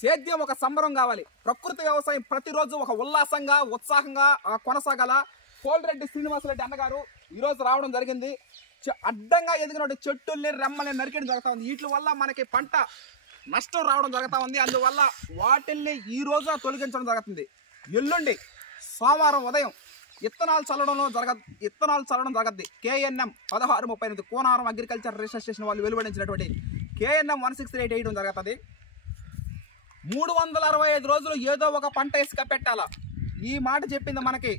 సేద్యం ఒక సంబరం కావాలి. ప్రకృతి వ్యవసాయం ప్రతిరోజు ఒక ఉల్లాసంగా ఉత్సాహంగా కొనసాగాల. కోల్రెడ్డి శ్రీనివాసరెడ్డి అన్నగారు ఈరోజు రావడం జరిగింది. అడ్డంగా ఎదిగిన చెట్టుల్ని రెమ్మల్ని నరికేయడం జరుగుతూ ఉంది. వీటి వల్ల మనకి పంట నష్టం రావడం జరుగుతూ ఉంది. అందువల్ల వాటిల్ని ఈ రోజున తొలగించడం జరుగుతుంది. ఎల్లుండి సోమవారం ఉదయం ఇత్తనాలు చల్లడం జరగద్ది. KNM 1638 Konaram agriculture research station వాళ్ళు వెలువడించినటువంటి KNM 1638 వేయడం జరుగుతుంది. 365 రోజులు ఏదో ఒక పంట ఇసుక పెట్టాలా. ఈ మాట చెప్పింది మనకి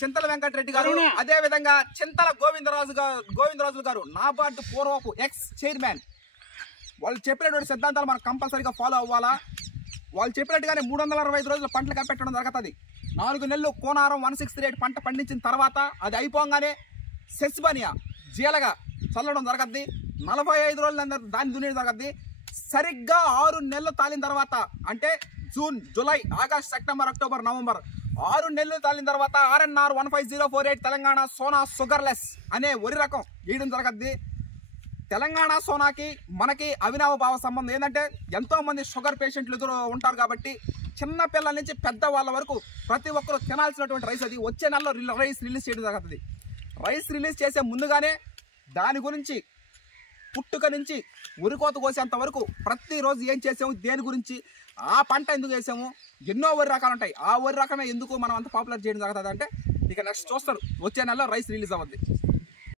చింతల వెంకటరెడ్డి గారు. అదే విధంగా చింతల గోవిందరాజు గారు నాబార్డు పూర్వపు ఎక్స్ చైర్మన్. వాళ్ళు చెప్పినటువంటి సిద్ధాంతాలు మనం కంపల్సరీగా ఫాలో అవ్వాలా. వాళ్ళు చెప్పినట్టుగానే 365 రోజులు పంటలు కప్పెట్టడం జరుగుతుంది. 4 నెలలు కోనారం 1638 పంట పండించిన తర్వాత అది అయిపోగానే సెస్బనియా జీలగా చల్లడం జరగద్ది. 45 రోజులు దాన్ని దున్నేయడం జరగద్ది. సరిగ్గా 6 నెలలు తాలిన తర్వాత అంటే June, July, August, September, October, November 6 నెలలు తాలిన తర్వాత RNR 15048 తెలంగాణ సోనా షుగర్లెస్ అనే వరి రకం వేయడం జరగద్ది. తెలంగాణ సోనాకి మనకి అవినావ భావ సంబంధం ఏంటంటే ఎంతో మంది షుగర్ పేషెంట్లు ఎదురు ఉంటారు కాబట్టి చిన్న పిల్లల నుంచి పెద్ద వాళ్ళ వరకు ప్రతి ఒక్కరు తినాల్సినటువంటి రైస్ అది వచ్చే నెలలో రైస్ రిలీజ్ చేయడం జరుగుతుంది. రైస్ రిలీజ్ చేసే ముందుగానే దాని గురించి పుట్టుక నుంచి ఉరికోత కోసేంత వరకు ప్రతిరోజు ఏం చేసాము, దేని గురించి, ఆ పంట ఎందుకు వేసాము, ఎన్నో వరి రకాలు ఉంటాయి. ఆ వరి రకమే ఎందుకు మనం అంత పాపులర్ చేయడం జరుగుతుంది అంటే ఇక నెక్స్ట్ చూస్తారు వచ్చే నెలలో రైస్ రిలీజ్ అవ్వద్ది.